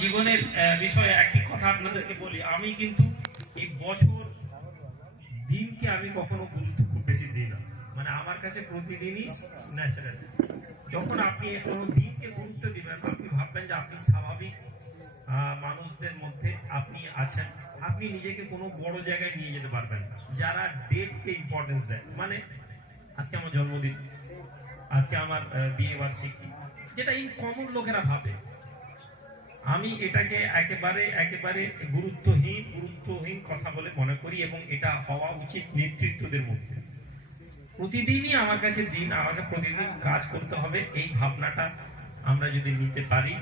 জীবনের বিষয়ে একটি কথা আপনাদেরকে বলি। আমি কিন্তু এই বছর দিনকে আমি কখনো গুরুত্ব খুব বেশি দিই না। মানে আমার কাছে প্রতিদিনই ন্যাচারাল যখন আপনি কোনো দিনকে গুরুত্ব দিবেন, আপনি ভাববেন যে আপনি স্বাভাবিক মানুষদের মধ্যে আপনি আছেন। আপনি নিজেকে কোনো বড় জায়গায় নিয়ে যেতে পারবেন না। যারা ডেটকে ইম্পর্টেন্স দেয়। মানে আজকে আমার জন্মদিন, আজকে আমার বিয়ে বার্ষিকী। যেটা ইন কমন লোকেরা ভাবে। আমি এটাকে একেবারে একেবারে গুরুত্বহীন গুরুত্বহীন কথা বলে মনে করি এবং এটা হওয়া উচিত নেতৃত্বদের মধ্যে। প্রতিদিনই আমার কাছে দিন, আমাকে প্রতিদিন কাজ করতে হবে, এই ভাবনাটা আমরা যদি নিতে পারি,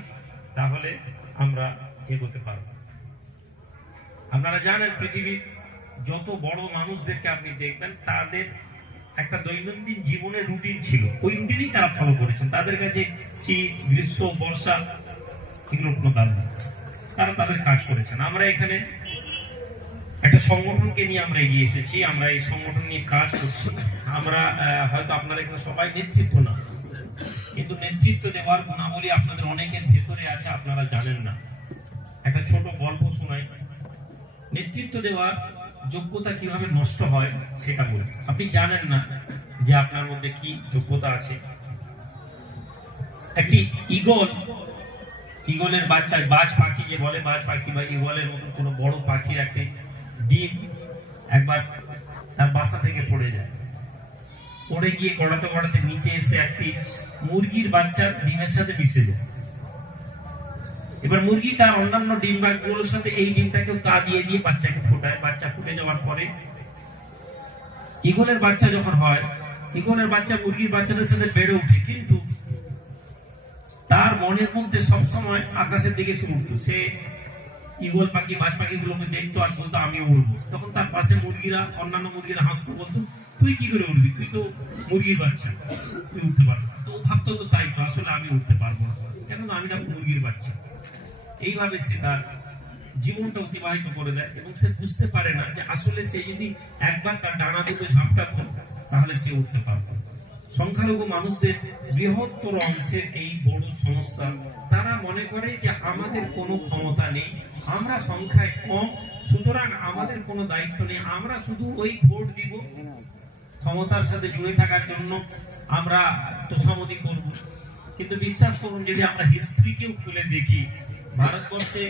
তাহলে আমরা এগোতে পারব। আপনারা জানেন পৃথিবীর যত বড় মানুষদেরকে আপনি দেখবেন, তাদের একটা দৈনন্দিন জীবনের রুটিন ছিল। ওই রুটিনই তারা ফলো করেছেন। তাদের কাছে শীত, গ্রীষ্ম, বর্ষা এগুলো নেই তারা তাদের কাজ করেছেন। আমরা এখানে একটা সংগঠনকে নিয়ে আমরা এগিয়ে এসেছি। আমরা এই সংগঠন নিয়ে কাজ করছি। আমরা হয়তো আপনারা এখানে সবাই নেতৃত্ব না। কিন্তু নেতৃত্ব দেওয়ার গুণাবলী আপনাদের অনেকের ভেতরে আছে, আপনারা জানেন না। একটা ছোট গল্প শোনাই। নেতৃত্ব দেওয়ার যোগ্যতা কীভাবে নষ্ট হয়, সেটা বলে। আপনি জানেন না যে আপনার মধ্যে কি যোগ্যতা আছে। একটি ইগল ইগলের বাচ্চা, বাজ পাখি যে বলে, বাজ পাখি বা ইগলের মতন কোনো বড় পাখির একটি ডিম একবার তার বাসা থেকে পড়ে যায়। পড়ে গিয়ে গড়াতে গড়াতে নিচে এসে একটি মুরগির বাচ্চার ডিমের সাথে মিশে যায়। এবার মুরগি তার অন্যান্য ডিম বাগগুলোর সাথে এই ডিমটাকেও তা দিয়ে দিয়ে বাচ্চাকে ফোটায়। বাচ্চা ফুটে যাওয়ার পরে ইগলের বাচ্চা যখন হয়, ইগলের বাচ্চা মুরগির বাচ্চাদের সাথে বেড়ে ওঠে। কিন্তু তার মনের মধ্যে সবসময় আকাশের দিকে সে উঠতো সে ইগল পাখি বাজ পাখিগুলোকে দেখতো আর বলতো, আমিও উঠবো তখন তার পাশে মুরগিরা, অন্যান্য মুরগিরা হাসতো, বলতো, তুই কি করে উঠবি তুই তো মুরগির বাচ্চা, তুই উঠতে পারবি। তো ভাবতো তো তাই তো, আসলে আমি উঠতে পারব না। কেননা আমি না মুরগির বাচ্চা। এইভাবে সে তার জীবনটা অতিবাহিত করে দেয় এবং সে বুঝতে পারে না যে আসলে সে যদি একবার তার ডানা দুটো ঝাপটাতো তাহলে সে উঠতে পারত সংখ্যালঘু মানুষদের বৃহত্তর অংশের এই বড় সমস্যা, তারা মনে করে যে আমাদের কোনো ক্ষমতা নেই, আমরা সংখ্যায় কম, সুতরাং আমাদের কোনো দায়িত্ব নেই, আমরা শুধু ওই ভোট দিব। ক্ষমতার সাথে জুড়ে থাকার জন্য আমরা তোষামতি করব। কিন্তু বিশ্বাস করুন, যদি আমরা হিস্ট্রিকেও খুলে দেখি, ভারতবর্ষে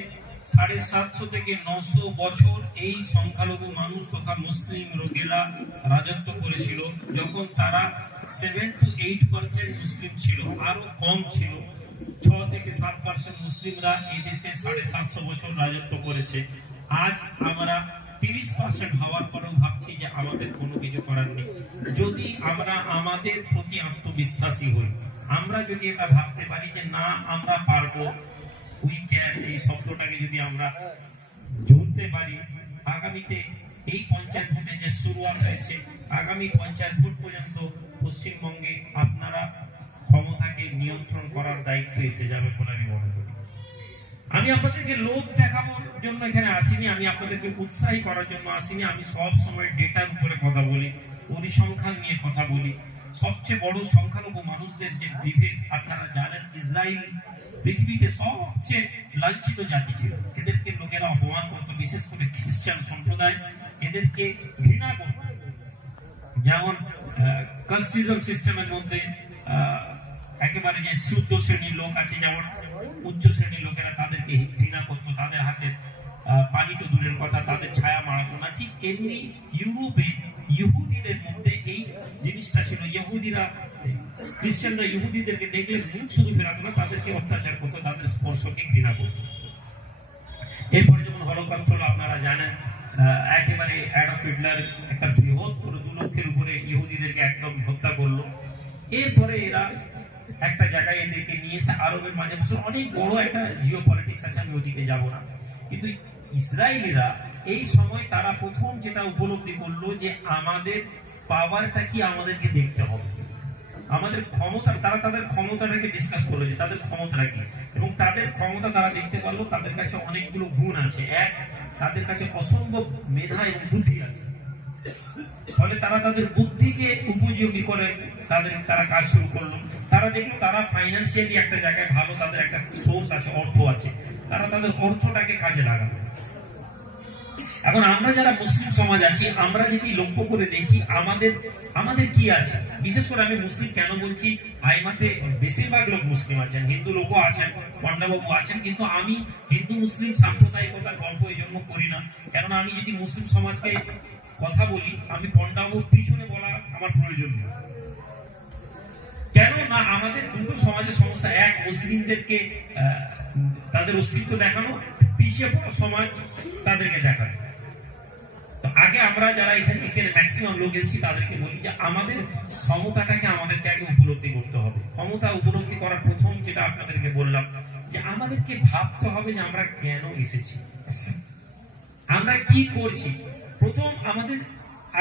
সাড়ে সাতশো থেকে নশো বছর এই সংখ্যালঘু মানুষ তথা মুসলিম লোকেরা রাজত্ব করেছিল, যখন তারা seven to eight percent Muslim ছিল আরও কম ছিল। ছ থেকে সাত পার্সেন্ট মুসলিমরা এই দেশে সাড়ে সাতশো বছর রাজত্ব করেছে। আজ আমরা তিরিশ পার্সেন্ট হওয়ার পরেও ভাবছি যে আমাদের কোনো কিছু করার নেই। যদি আমরা আমাদের প্রতি আত্মবিশ্বাসী হই, আমরা যদি এটা ভাবতে পারি যে না, আমরা পারব শব্দটাকে যদি আমরা জুড়তে পারি, আগামীতে এই পঞ্চায়েত ভোটে যে শুরুয়াত হয়েছে, আগামী পঞ্চায়েত ভোট পর্যন্ত পশ্চিমবঙ্গে আপনারা ক্ষমতাকে নিয়ন্ত্রণ করার দায়িত্ব এসে যাবে বলে আমি মনে করি। আমি আপনাদেরকে লোভ দেখানোর জন্য এখানে আসিনি, আমি আপনাদেরকে উৎসাহী করার জন্য আসিনি, আমি সব সময় ডেটার উপরে কথা বলি, পরিসংখ্যান নিয়ে কথা বলি। সবচেয়ে বড় সংখ্যালঘু মানুষদের যে বিভেদ, আপনারা জানেন ইসরায়েল পৃথিবীতে সবচেয়ে লাঞ্ছিত জাতি ছিল। এদেরকে লোকেরা অপমান করতো, বিশেষ করে খ্রিস্টান সম্প্রদায়। এদেরকে ঘৃণা করত। যেমন কাস্টিজম সিস্টেমের মধ্যে একেবারে যে শুদ্ধ শ্রেণির লোক আছে, যেমন উচ্চ শ্রেণির লোকেরা তাদেরকে ঘৃণা করতো। তাদের হাতে পানি তো দূরের কথা, তাদের ছায়া মারাতো না। ঠিক এমনি ইউরোপে ইহুদিদের মধ্যে এই জিনিসটা ছিল। ইহুদিরা, খ্রিস্টানরা ইহুদিদেরকে দেখলে মুখ শুধু ফেরাতো না, তাদেরকে অত্যাচার করতো, তাদের স্পর্শকে ঘৃণা করতো। এরপরে যখন হলোকাস্ট হলো, আপনারা জানেন একেবারে অ্যাডলফ হিটলার একটা বৃহত্তর দু লক্ষের উপরে ইহুদিদেরকে একদম হত্যা করল। এরপরে এরা একটা জায়গায় এদেরকে নিয়ে এসে আরবের মাঝে বসে, অনেক বড় একটা জিও পলিটিক্স আছে, আমি ওদিকে যাব না। কিন্তু ইসরায়েলিরা এই সময় তারা প্রথম যেটা উপলব্ধি করল যে আমাদের পাওয়ারটা কি আমাদেরকে দেখতে হবে। আমাদের ক্ষমতা, তারা তাদের ক্ষমতাটাকে ডিসকাস করল যে তাদের ক্ষমতাটা কি। এবং তাদের ক্ষমতা তারা দেখতে পারল, তাদের কাছে অনেকগুলো গুণ আছে। এক, তাদের কাছে অসম্ভব মেধা এবং বুদ্ধি আছে। ফলে তারা তাদের বুদ্ধিকে উপযোগী করে তাদের, তারা কাজ শুরু করল। তারা দেখল তারা ফাইন্যান্সিয়ালি একটা জায়গায় ভালো, তাদের একটা সোর্স আছে, অর্থ আছে। তারা তাদের অর্থটাকে কাজে লাগাবে এখন আমরা যারা মুসলিম সমাজ আছি, আমরা যদি লক্ষ্য করে দেখি আমাদের আমাদের কি আছে? বিশেষ করে আমি মুসলিম কেন বলছি? আইমাতে বেশিরভাগ লোক মুসলিম আছেন, হিন্দু লোকও আছেন পণ্ডাবাবু আছেন, কিন্তু আমি হিন্দু মুসলিম সাম্প্রদায়িকতার গল্প এই জন্য করি না। কেননা আমি যদি মুসলিম সমাজকে কথা বলি, আমি পণ্ডাবাবুর পিছনে বলা আমার প্রয়োজন নেই। কেন না আমাদের দুটো সমাজের সমস্যা এক, মুসলিমদেরকে তাদের অস্তিত্ব দেখানো, পিছিয়ে পড়া সমাজ তাদেরকে দেখানো। আগে আমরা যারা এখানে ম্যাক্সিমাম লোক এসেছি, তাদেরকে বলি যে আমাদের ক্ষমতাটাকে আমাদেরকে আগে উপলব্ধি করতে হবে। ক্ষমতা উপলব্ধি করার প্রথম যেটা আপনাদেরকে বললাম, যে আমাদেরকে ভাবতে হবে যে আমরা কেন এসেছি। আমরা কি করছি? প্রথম আমাদের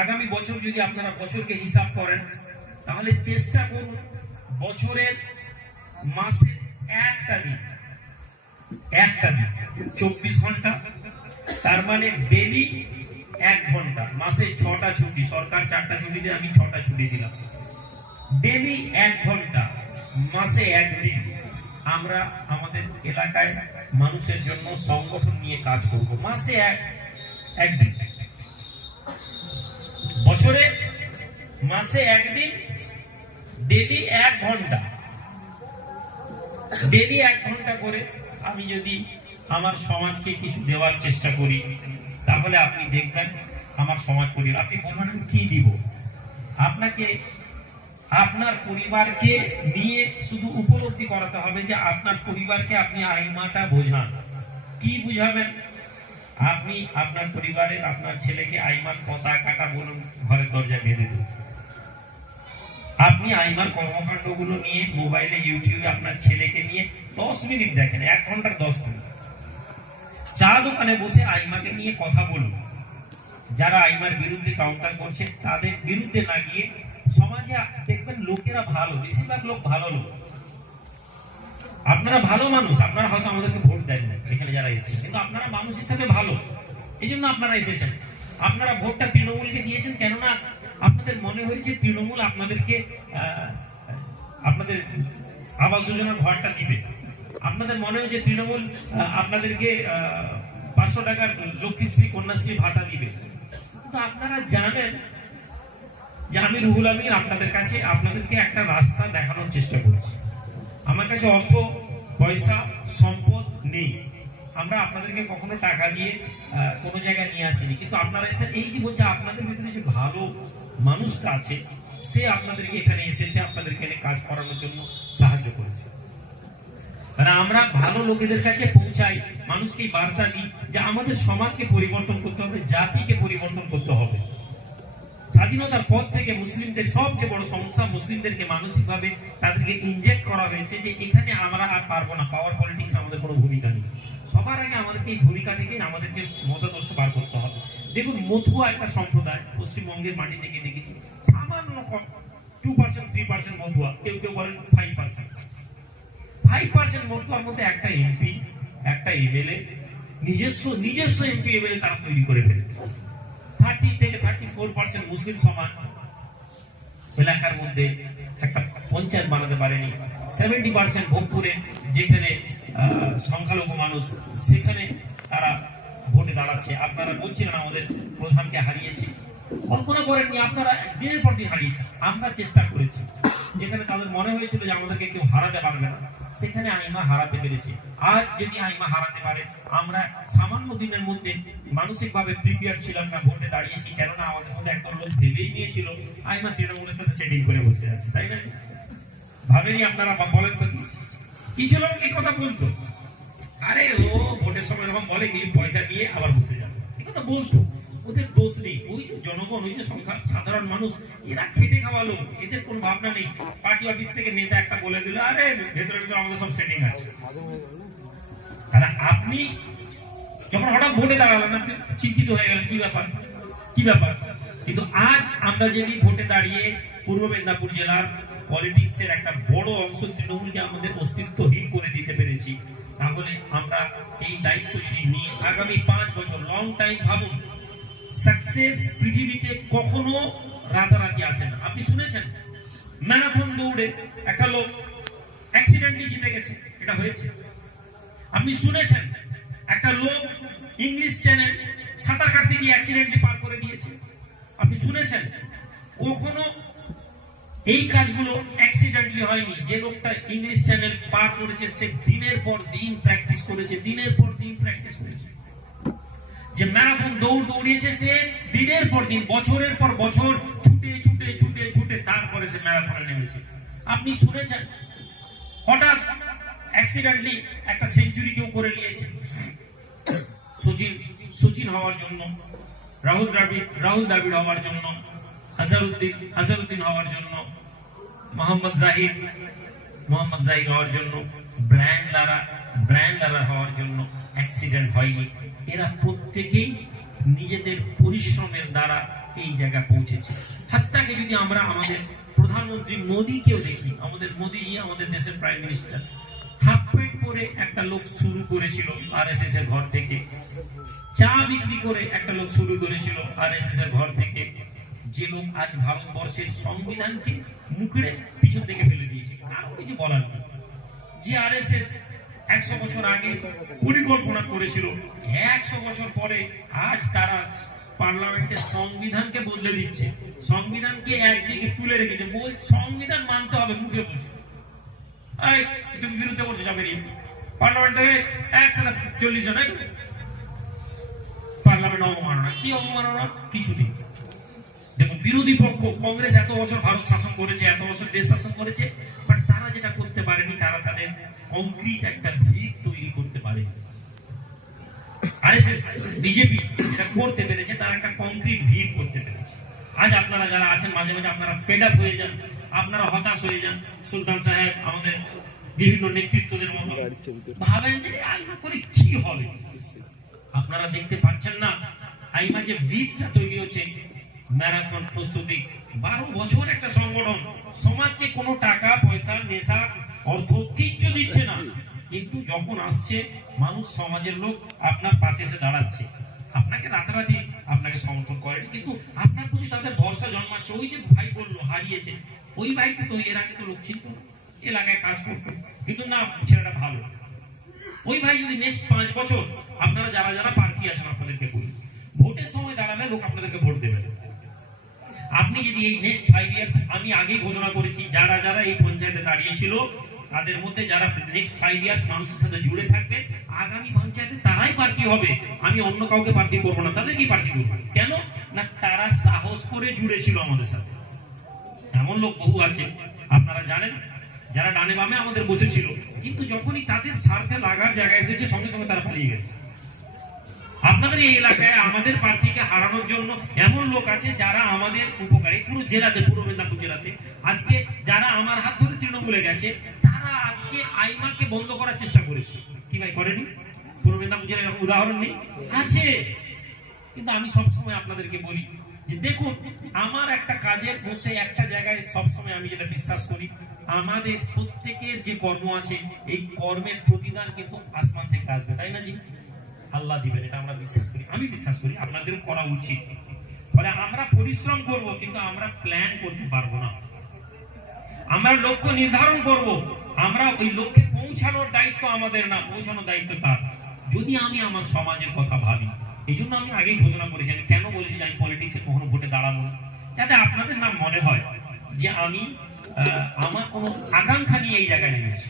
আগামী বছর যদি আপনারা বছরকে হিসাব করেন, তাহলে চেষ্টা করুন বছরের মাসের একটা দিন একটা দিন, চব্বিশ ঘণ্টা, তার মানে ডেলি এক ঘণ্টা, মাসে ছটা ছুটি, সরকার চারটা ছুটি দিয়ে আমি ছটা ছুটি দিলাম। ডেলি এক ঘণ্টা, মাসে একদিন আমরা আমাদের এলাকায় মানুষের জন্য সংগঠন নিয়ে কাজ করব, মাসে এক, একদিন। বছরে মাসে একদিন ডেলি এক ঘণ্টা। ডেলি এক ঘণ্টা করে আমি যদি আমার সমাজকে কিছু দেওয়ার চেষ্টা করি তাহলে আপনি দেখবেন আমার সমাজ পরিবার আপনি বলবেন কি দিব? আপনাকে, আপনার পরিবারকে নিয়ে শুধু উপলব্ধি করাতে হবে যে আপনার পরিবারকে আপনি আইমাটা বোঝান। কি বুঝাবেন? আপনি আপনার পরিবারের, আপনার ছেলেকে আইমার পতাকাটা বলুন, ঘরের দরজা বেঁধে দেবেন আপনি আইমার কর্মকাণ্ডগুলো নিয়ে মোবাইলে, ইউটিউবে আপনার ছেলেকে নিয়ে দশ মিনিট দেখেন, এক ঘণ্টার দশ মিনিট। চা দোকানে বসে আইমাকে নিয়ে কথা বলুন। যারা আইমার বিরুদ্ধে কাউন্টার করছে, তাদের বিরুদ্ধে না গিয়ে সমাজে দেখবেন লোকেরা ভালো, বেশিরভাগ লোক ভালো লোক। আপনারা ভালো মানুষ, আপনারা হয়তো আমাদেরকে ভোট দেন না এখানে যারা এসেছেন, কিন্তু আপনারা মানুষ হিসেবে ভালো। এই জন্য আপনারা এসেছেন। আপনারা ভোটটা তৃণমূলকে দিয়েছেন কেননা আপনাদের মনে হয়েছে তৃণমূল আপনাদেরকে আপনাদের আবাস যোজনার ঘরটা দিবে। আপনাদের মনে হয় যে তৃণমূল আপনাদেরকে পাঁচশো টাকার লক্ষ্মীশ্রী, কন্যাশ্রী ভাতা দিবে? কিন্তু আপনারা জানেন যে আমি রুহুল আমিন আপনাদের কাছে আপনাদেরকে একটা রাস্তা দেখানোর চেষ্টা করছি। আমার কাছে অর্থ, পয়সা, সম্পদ নেই। আমরা আপনাদেরকে কখনো টাকা দিয়ে কোনো জায়গায় নিয়ে আসিনি। কিন্তু আপনারা এসে এই যে বলছে, আপনাদের ভিতরে যে ভালো মানুষটা আছে, সে আপনাদেরকে এখানে এসেছে, আপনাদেরকে এনে কাজ করানোর জন্য সাহায্য করেছে। মানে আমরা ভালো লোকেদের কাছে পৌঁছাই, মানুষকে বার্তা দিই যে আমাদের সমাজকে পরিবর্তন করতে হবে, জাতিকে পরিবর্তন করতে হবে। স্বাধীনতার পর থেকে মুসলিমদের সবচেয়ে বড় সমস্যা মুসলিমদেরকে মানসিকভাবে তাদেরকে ইনজেক্ট করা হয়েছে যে এখানে আমরা আর পারব না পাওয়ার পলিটিক্স আমাদের কোনো ভূমিকা নেই। সবার আগে আমাদেরকে এই ভূমিকা থেকে আমাদেরকে মতাদর্শ বার করতে হবে। দেখুন, মথুয়া একটা সম্প্রদায়, পশ্চিমবঙ্গের মাটি থেকে দেখেছি, সামান্য two percent three percent Matua কেউ কেউ বলেন ফাইভ পার্সেন্ট ফাইভ পার্সেন্ট মধুয়ার মধ্যে একটা এমপি একটা এমএলএ নিজস্ব নিজস্ব এমপি এমএলএ তারা তৈরি করে ফেলেছে। থার্টি থেকে থার্টি ফোর পার্সেন্ট মুসলিম সমাজ এলাকার মধ্যে একটা পঞ্চায়েত বানাতে পারেনি। সেভেন্টি পার্সেন্ট ভোগপুরে, যেখানে সংখ্যালঘু মানুষ, সেখানে তারা ভোটে দাঁড়াচ্ছে। আপনারা বলছিলেন আমাদের প্রধানকে হারিয়েছি। কল্পনা করেননি আপনারা দিনের পর দিন হারিয়েছেন। আমরা চেষ্টা করেছি। যেখানে তাদের মনে হয়েছিল যে আমাদেরকে কেউ হারাতে পারবে না, সেখানে আইমা হারাতে পেরেছে। আজ যদি আইমা হারাতে পারে, আমরা সামান্য দিনের মধ্যে মানসিকভাবে প্রিপেয়ার ছিলাম না, ভোটে দাঁড়িয়েছি, কেননা আমাদের মধ্যে একদল লোক ভেবেই নিয়েছিল, আইমা তৃণমূলের সাথে সেটিং করে বসে আছে, তাই না? ভাবেনি আপনারা বলেন তো কিছু লোক এই কথা বলতো, আরে ও ভোটের সময় যখন বলে কিছু পয়সা দিয়ে আবার বসে যাবে। এই কথা বলতো। ওদের দোষ নেই। ওই যে জনগণ, ওই যে সংখ্যা সাধারণ মানুষ, এরা খেটে খাওয়া লোক। এদের কোনো ভাবনা নেই। পার্টি অফিস থেকে নেতা একটা বলে দিল, আরে, ভেতরে ভেতরে আমাদের সব সেটিং আছে। তাহলে আপনি যখন হঠাৎ ভোটে দাঁড়ালেন, আপনি চিন্তিত হয়ে গেলেন, কি ব্যাপার? কি ব্যাপার? কিন্তু আজ আমরা যদি ভোটে দাঁড়িয়ে পূর্ব মেদিনীপুর জেলার পলিটিক্স এর একটা বড় অংশ তৃণমূলকে আমাদের অস্তিত্বহীন করে দিতে পেরেছি, তাহলে আমরা এই দায়িত্ব যদি নিই, আগামী পাঁচ বছর লং টাইম ভাবুন সাকসেস পৃথিবীতে কখনো রাতারাতি আসে না। আপনি শুনেছেন? ম্যারাথন দৌড়ে একটা লোক অ্যাক্সিডেন্টলি জিতে গেছে। এটা হয়েছে। আপনি শুনেছেন? একটা লোক ইংলিশ চ্যানেল সাঁতার কাটতে গিয়ে অ্যাক্সিডেন্টলি পার করে দিয়েছে। আপনি শুনেছেন? কখনো এই কাজগুলো অ্যাক্সিডেন্টলি হয়নি। যে লোকটা ইংলিশ চ্যানেল পার করেছে, সে দিনের পর দিন প্র্যাকটিস করেছে, দিনের পর দিন প্র্যাকটিস করেছে। যে ম্যারাথন দৌড় দৌড়িয়েছে সে দিনের পর দিন, বছরের পর বছর ছুটে ছুটে ছুটে ছুটে তারপরে সে ম্যারাথনে নেমেছে। আপনি শুনেছেন, হঠাৎ অ্যাক্সিডেন্টলি একটা সেঞ্চুরি কেউ করে নিয়েছে। সচিন সচিন হওয়ার জন্য, রাহুল দ্রাবিড় রাহুল দ্রাবিড় হওয়ার জন্য, হাসারুদ্দিন হাসারুদ্দিন হওয়ার জন্য, মোহাম্মদ জাহিদ মোহাম্মদ জাহিদ হওয়ার জন্য, ব্র্যান্ড লারা ব্র্যান্ড লারা হওয়ার জন্য অ্যাক্সিডেন্ট হয়নি। এরা প্রত্যেকেই নিজেদের পরিশ্রমের দ্বারা এই জায়গায় পৌঁছেছে। হাত্তাকে যদি আমরা আমাদের প্রধানমন্ত্রী মোদীকেও দেখি, আমাদের মোদীজি আমাদের দেশের প্রাইম মিনিস্টার হাফ প্যান্ট পরে একটা লোক শুরু করেছিল আরএসএস এর ঘর থেকে। চা বিক্রি করে একটা লোক শুরু করেছিল আরএসএস এর ঘর থেকে। যে লোক আজ ভারতবর্ষের সংবিধানকে মুখড়ে পিছন থেকে ফেলে দিয়েছে, কারও কিছু বলার নেই। যে আরএসএস একশো বছর আগে পরিকল্পনা করেছিল। একশো বছর পরে আজ তারা পার্লামেন্টের সংবিধানকে বদলে দিচ্ছে। সংবিধানকে একদিকে তুলে রেখেছে। বল সংবিধান মানতে হবে, মুখে বলছে। বিরুদ্ধে বলতে যাবে পার্লামেন্ট থেকে একসাথে চল্লিশ জন পার্লামেন্ট অবমাননা। কি অবমাননা? কিছু নেই দেখুন, বিরোধী পক্ষ, কংগ্রেস এত বছর ভারত শাসন করেছে, এত বছর দেশ শাসন করেছে, বাট তারা যেটা করতে পারেনি তাদের কংক্রিট একটা ভিত তৈরি করতে পারেনি আরএসএস বিজেপি যেটা করতে পেরেছে, তারা একটা কংক্রিট ভিত করতে পেরেছে। আজ আপনারা যারা আছেন, মাঝে মাঝে আপনারা ফেড আপ হয়ে যান, আপনারা হতাশ হয়ে যান। সুলতান সাহেব আমাদের বিভিন্ন নেতৃত্বদের মতো ভাবেন যে করে কি হবে? আপনারা দেখতে পাচ্ছেন না আইমা যে ভিতটা তৈরি হচ্ছে, ম্যারাথন প্রস্তুতি। বারো বছর একটা সংগঠন, সমাজকে কোনো টাকা, পয়সা, নেশা অর্থ কিচ্ছু দিচ্ছে না। কিন্তু যখন আসছে, মানুষ, সমাজের লোক আপনার পাশে এসে দাঁড়াচ্ছে। আপনাকে রাতারাতি আপনাকে সমর্থন করেন, কিন্তু আপনার প্রতি তাদের ভরসা জন্মাচ্ছে। ওই যে ভাই বলল, হারিয়েছে। ওই ভাইকে তো এর আগে তো লোক ছিল এলাকায় কাজ করতো। কিন্তু না, ছেলেটা ভালো। ওই ভাই যদি নেক্সট পাঁচ বছর আপনারা যারা যারা প্রার্থী আছেন আপনাদেরকে বলি, ভোটের সময় দাঁড়ালে লোক আপনাদেরকে ভোট দেবে আপনি যদি এই নেক্সট ফাইভ ইয়ার্স আমি আগেই ঘোষণা করেছি, যারা যারা এই পঞ্চায়েতে দাঁড়িয়েছিল তাদের মধ্যে যারা নেক্সট ফাইভ ইয়ার্স মানুষের সাথে জুড়ে থাকবে, আগামী পঞ্চায়েতে তারাই প্রার্থী হবে। আমি অন্য কাউকে প্রার্থী করব না তাদেরকেই প্রার্থী করব? কেন? না, তারা সাহস করে জুড়ে ছিল আমাদের সাথে। এমন লোক বহু আছে, আপনারা জানেন, যারা ডানে বামে আমাদের বসেছিল। কিন্তু যখনই তাদের স্বার্থে লাগার জায়গায় এসেছে, সঙ্গে সঙ্গে তারা পালিয়ে গেছে। আপনাদের এই এলাকায় আমাদের প্রার্থীকে হারানোর জন্য এমন লোক আছে যারা আমাদের উপকারী, পুরো জেলাতে, পূর্ব মেদিনীপুর জেলাতে। আজকে যারা আমার হাত ধরে তৃণমূলে গেছে আজকে আইমাকে বন্ধ করার চেষ্টা করেছে। কি ভাই করেনি পূর্ব মেদিনীপুর জেলায় এরকম উদাহরণ নেই? আছে। কিন্তু আমি সবসময় আপনাদেরকে বলি যে দেখুন, আমার একটা কাজের মধ্যে একটা জায়গায় সবসময় আমি যেটা বিশ্বাস করি, আমাদের প্রত্যেকের যে কর্ম আছে, এই কর্মের প্রতিদান কিন্তু আসমান থেকে আসবে, তাই না জি? আল্লাহ দিবেন, এটা আমরা বিশ্বাস করি। আমি বিশ্বাস করি আপনাদেরও করা উচিত। ফলে আমরা পরিশ্রম করব, কিন্তু আমরা প্ল্যান করতে পারব না। আমরা লক্ষ্য নির্ধারণ করব। আমরা ওই লক্ষ্যে পৌঁছানোর দায়িত্ব আমাদের না, পৌঁছানোর দায়িত্ব তার যদি আমি আমার সমাজের কথা ভাবি, এই জন্য আমি আগেই ঘোষণা করেছি, আমি কেন বলেছি যে আমি পলিটিক্সে কখনো ভোটে দাঁড়াবো না? যাতে আপনাদের নাম মনে হয় যে আমি আমার কোনো আকাঙ্ক্ষা নিয়ে এই জায়গায় নেমেছি।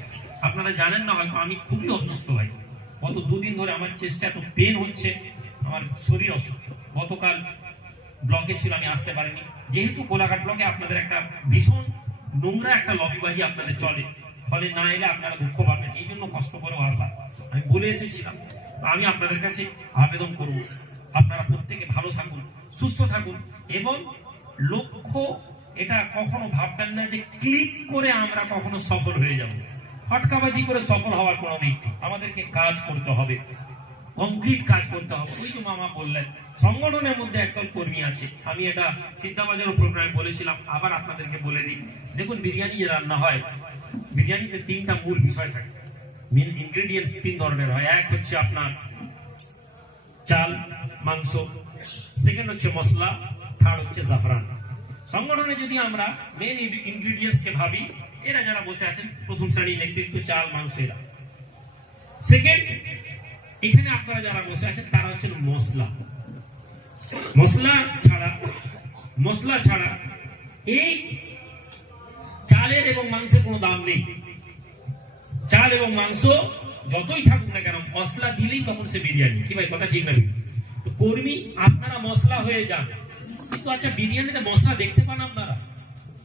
আপনারা জানেন না হয়তো, আমি খুবই অসুস্থ ভাই। গত দুদিন ধরে আমার চেষ্টা, এত পেন হচ্ছে, আমার শরীর অসুস্থ। গতকাল ব্লকে ছিল, আমি আসতে পারিনি। যেহেতু কোলাঘাট ব্লকে আপনাদের একটা ভীষণ নোংরা একটা লবিবাজি আপনাদের চলে। ফলে না এলে আপনারা দুঃখ পাবেন। এই জন্য কষ্ট করেও আসা। আমি বলে এসেছিলাম তো আমি আপনাদের কাছে আবেদন করব। আপনারা প্রত্যেকে ভালো থাকুন, সুস্থ থাকুন এবং লক্ষ্য, এটা কখনো ভাববেন না যে ক্লিক করে আমরা কখনো সফল হয়ে যাব। ফটকাবাজি করে সফল হওয়ার কোনো নেই। আমাদেরকে কাজ করতে হবে, কংক্রিট কাজ করতে হবে। ওই যে মামা বললেন, সংগঠনের মধ্যে একদল কর্মী আছে। আমি এটা সিদ্ধাবাজার প্রোগ্রামে বলেছিলাম, আবার আপনাদেরকে বলে দিই। দেখুন, বিরিয়ানি যে রান্না হয় বিরিয়ানিতে তিনটা মূল বিষয় থাকে। মেন ইনগ্রেডিয়েন্টস তিন ধরনের হয়। এক হচ্ছে আপনার চাল, মাংস। সেকেন্ড হচ্ছে মশলা। থার্ড হচ্ছে জাফরান। সংগঠনে যদি আমরা মেন ইনগ্রেডিয়েন্টস কে ভাবি, এরা যারা বসে আছেন, প্রথম শ্রেণি নেতৃত্ব চাল, মাংস এরা। সেকেন্ড এখানে আপনারা যারা বসে আছেন, তারা হচ্ছেন মশলা। মশলা ছাড়া মশলা ছাড়া এই চালের এবং মাংসের কোনো দাম নেই। চাল এবং মাংস যতই থাকুক না কেন, মশলা দিলেই তখন সে বিরিয়ানি। কি ভাই, কথা ঠিক না কর্মী, আপনারা মশলা হয়ে যান। কিন্তু আচ্ছা বিরিয়ানিতে মশলা দেখতে পান আপনারা?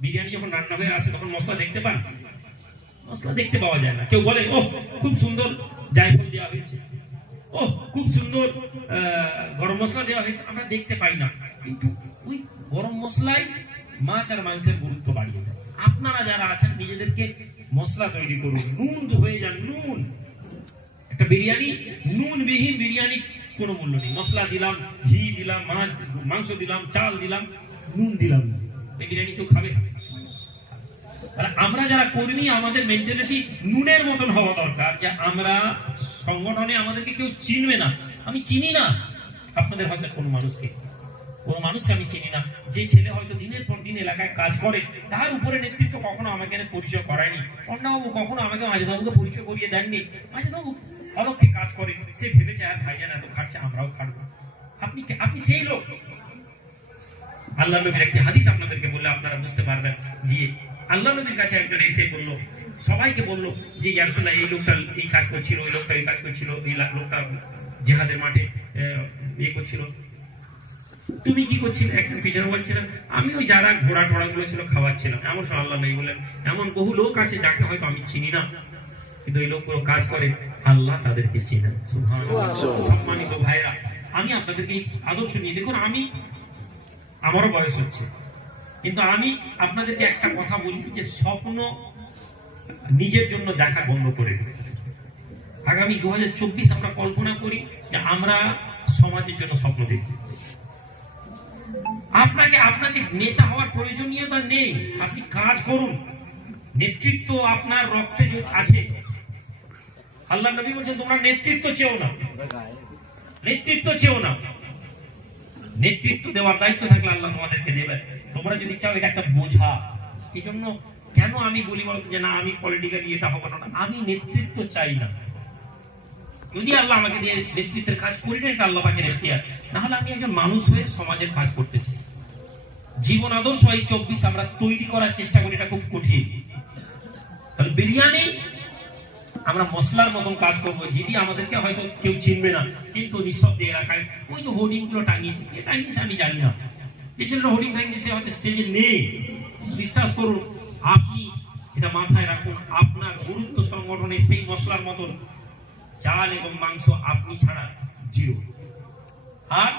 বিরিয়ানি যখন রান্না হয়ে আসে, তখন মশলা দেখতে পান? মশলা দেখতে পাওয়া যায় না। কেউ বলে ও খুব সুন্দর জায়ফল দেওয়া হয়েছে। ও খুব সুন্দর গরম মশলা দেওয়া হয়েছে। আমরা দেখতে পাই না। কিন্তু ওই গরম মশলাই মাছ আর মাংসের গুরুত্ব বাড়িয়ে দেয়। আপনারা যারা আছেন, নিজেদেরকে মশলা তৈরি করুন। নুন হয়ে যান নুন। একটা বিরিয়ানি নুন বিহীন বিরিয়ানি কোনো মূল্য নেই। মশলা দিলাম, ঘি দিলাম, মাছ, মাংস দিলাম, চাল দিলাম, নুন দিলাম। এই বিরিয়ানি কেউ খাবে? আমরা যারা কর্মী, আমাদের মেন্টালিটি নুনের মতন হওয়া দরকার যে আমরা সংগঠনে আমাদেরকে কেউ চিনবে না। আমি চিনি না। আপনাদের হয়তো কোনো মানুষকে। কোনো মানুষকে আমি চিনি না। যে ছেলে হয়তো দিনের পর দিন এলাকায় কাজ করে, তার উপরে নেতৃত্ব কখনো আমাকে পরিচয় করায়নি। অন্যবাবু কখনো আমাকে মাঝেবাবুকে পরিচয় করিয়ে দেননি। মাঝেবাবু অলক্ষে কাজ করে, সে ভেবেছে, আর ভাইজান, এত খাটছে, আমরাও খাটবো। আপনি আপনি সেই লোক। আল্লাহ নবীর একটি হাদিস আপনাদেরকে বললে আপনারা বুঝতে পারবেন যে আল্লাহ নবীর কাছে একজন এসে বলল, সবাইকে বলল যে ইয়ারসুল্লাহ এই লোকটা এই কাজ করছিল, ওই লোকটা এই কাজ করছিল, এই লোকটা জেহাদের মাঠে ইয়ে করছিল। তুমি কি করছিলে? একজন পিছনে বলছিলাম আমি ওই যারা ঘোড়া টোড়া গুলো ছিল খাওয়াচ্ছিলাম। এমন সময় আল্লাহ নবী বললেন। এমন বহু লোক আছে যাকে হয়তো আমি চিনি না। কিন্তু এই লোকগুলো কাজ করে আল্লাহ তাদেরকে চিনেন। সম্মানিত ভাইরা আমি আপনাদেরকে আদর্শ নিয়ে দেখুন আমি আমারও বয়স হচ্ছে। কিন্তু আমি আপনাদেরকে একটা কথা বলি যে স্বপ্ন নিজের জন্য দেখা বন্ধ করে। আগামী দু হাজার চব্বিশ আমরা কল্পনা করি যে আমরা সমাজের জন্য স্বপ্ন দেখি আপনাকে আপনাকে নেতা হওয়ার প্রয়োজনীয়তা নেই। আপনি কাজ করুন। নেতৃত্ব আপনার রক্তে আছে। আল্লাহ নবী বলছেন, তোমরা নেতৃত্ব চেও না। নেতৃত্ব চেও না। নেতৃত্ব দেওয়ার দায়িত্ব থাকলে আল্লাহ তোমাদেরকে দেবে তোমরা যদি চাও, এটা একটা বোঝা। এই জন্য কেন আমি বলি বলতো যে, না, আমি পলিটিক্যালি এটা হব না। আমি নেতৃত্ব চাই না। যদি আল্লাহ আমাকে দিয়ে নেতৃত্বের কাজ করি না, এটা আল্লাহ পাকের এখতিয়ার। নাহলে আমি একজন মানুষ হয়ে সমাজের কাজ করতে চাই। জীবন আদর্শ এই চব্বিশ আমরা তৈরি করার চেষ্টা করি, এটা খুব কঠিন। বিরিয়ানি, আমরা মশলার মতন কাজ যদি আমাদেরকে হয়তো কেউ চিনবে না, কিন্তু নিঃশব্দে এলাকায় ওই যে হোর্ডিংগুলো টাঙিয়েছে, কে টাঙিয়েছে আমি জানি না। হোর্ডিং টাঙিয়েছে, সে হয়তো স্টেজে নেই। বিশ্বাস করুন, আপনি এটা মাথায় রাখুন, আপনার গুরুত্ব সংগঠনে সেই মশলার মতন চাল এবং মাংস আপনি ছাড়া জিরো। আর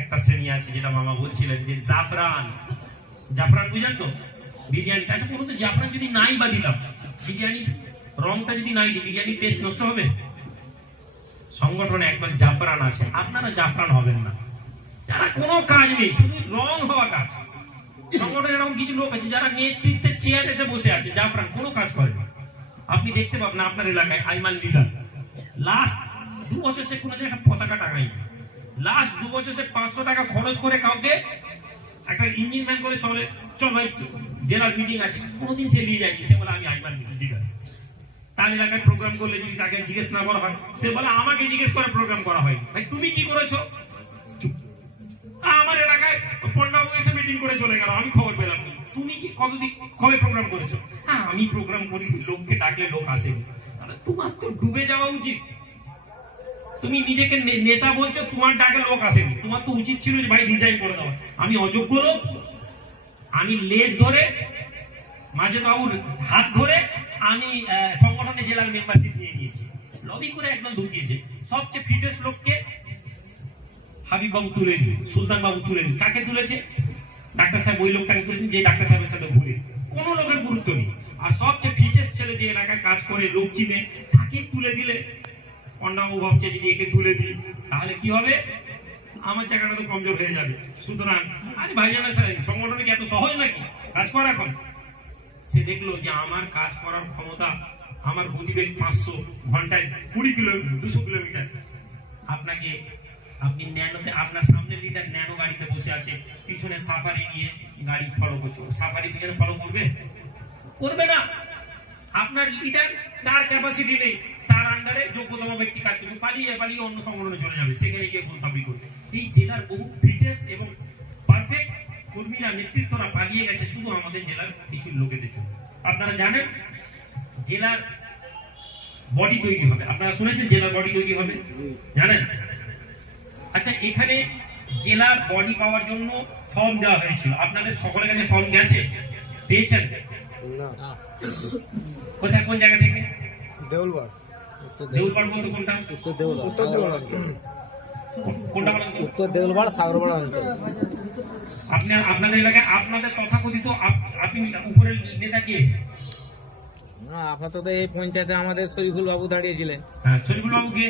একটা শ্রেণি আছে যেটা মামা বলছিলেন যে জাফরান। জাফরান বুঝেন তো? বিরিয়ানি আচ্ছা বলুন তো, জাফরান যদি নাই বা দিলাম, বিরিয়ানি রংটা যদি নাই দিই বিরিয়ানির টেস্ট নষ্ট হবে? সংগঠনে একবার জাফরান আছে আপনারা জাফরান হবেন না। যারা কোনো কাজ নেই, শুধু রং হওয়া কাজ। সংগঠনে এরকম কিছু লোক আছে যারা নেতৃত্বের চেয়ার এসে বসে আছে, জাফরান কোনো কাজ করে না। আপনি দেখতে পাবেন আপনার এলাকায় আইমান লিডার। লাস্ট দু বছর সে কোনো একটা পতাকা টাঙাই লাস্ট দু বছর সে পাঁচশো টাকা খরচ করে কাউকে একটা ইঞ্জিন ম্যান করে চলে। চল ভাই, জেলার মিটিং আছে। কোনোদিন সে নিয়ে যায়নি। সে বলে, আমি আইমান লিডার তার এলাকায় প্রোগ্রাম করলে যদি তাকে জিজ্ঞেস না করা হয়, সে বলে, আমাকে জিজ্ঞেস করে প্রোগ্রাম করা হয় ভাই, তুমি কি করেছ। আমার এলাকায় পন্ডাবু এসে মিটিং করে চলে গেল। আমি খবর পেলাম তুমি কি কতদিন, কবে প্রোগ্রাম করেছ? হ্যাঁ আমি প্রোগ্রাম করি লোককে ডাকলে লোক আসে তোমার তো ডুবে যাওয়া উচিত। তুমি নিজেকে নেতা বলছো, তোমার ডাকে লোক আসেনি। তোমার তো উচিত ছিল যে, ভাই রিজাইন করে দেওয়া আমি অযোগ্য লোক। আমি লেজ ধরে, মাঝে বাবুর হাত ধরে, আমি সংগঠনে জেলার মেম্বারশিপ নিয়ে নিয়েছি। লবি করে একদম ঢুকিয়েছে। সবচেয়ে ফিটেস্ট লোককে হাবিব বাবু তুলে নি সুলতান বাবু তুলে নি কাকে তুলেছে? ডাক্তার সাহেব, ওই লোকটাকে তুলেছেন যে ডাক্তার সাহেবের সাথে ঘুরে কোনো লোকের গুরুত্ব নেই। আর সবচেয়ে ফিটেস্ট ছেলে যে এলাকায় কাজ করে, লোক চিনে তাকে তুলে দিলে। অন্যবাবু ভাবছে যদি একে তুলে দিই, তাহলে কি হবে? আমার জায়গাটা তো কমজোর হয়ে যাবে। সুতরাং, আরে ভাইজানের সাথে সংগঠনে কি এত সহজ নাকি? কাজ করা এখন। সে দেখল যে আমার কাজ করার ক্ষমতা আমার গতিবেগ পাঁচশো ঘন্টায় কুড়ি কিলোমিটার দুশো কিলোমিটার। আপনাকে, আপনি ন্যানোতে, আপনার সামনে লিডার ন্যানো গাড়িতে বসে আছে, পিছনে সাফারি নিয়ে গাড়ি ফলো করছে। সাফারি পিছনে ফলো করবে? করবে না। আপনার লিডার তার ক্যাপাসিটি নেই। তার আন্ডারে যোগ্যতম ব্যক্তি কাজ করবে। পালিয়ে পালিয়ে অন্য সংগঠনে চলে যাবে। সেখানে গিয়ে ভুল পাবলিক করবে। এই জেলার বহু ফিটেস্ট এবং পারফেক্ট কর্মীরা, নেতৃত্বরা পালিয়ে গেছে শুধু আমাদের জেলার কিছু লোকেদের জন্য। আপনারা জানেন, জেলার বডি তৈরি হবে। আপনারা শুনেছেন জেলার বডি তৈরি হবে? জানেন? আচ্ছা এখানে জেলার বডি পাওয়ার জন্য ফর্ম দেওয়া হয়েছিল। আপনাদের সকলের কাছে ফর্ম গেছে? পেয়েছেন? না। কোথায় কোন জায়গা থেকে দেউলবার দেউলপাড় বলতে কোনটা? উত্তর দেউলবার উত্তর দেউলবার কোনটা তো? উত্তর দেউলবার সাগরপাড়া অঞ্চল। আপনি আপনাদের এলাকায় আপনাদের তথাকথিত আপ- আপনি উপরের নেতা কে? না, আপাতত এই পঞ্চায়েতে আমাদের শরীফুল বাবু দাঁড়িয়েছিলেন। হ্যাঁ শরীফুল বাবু কে?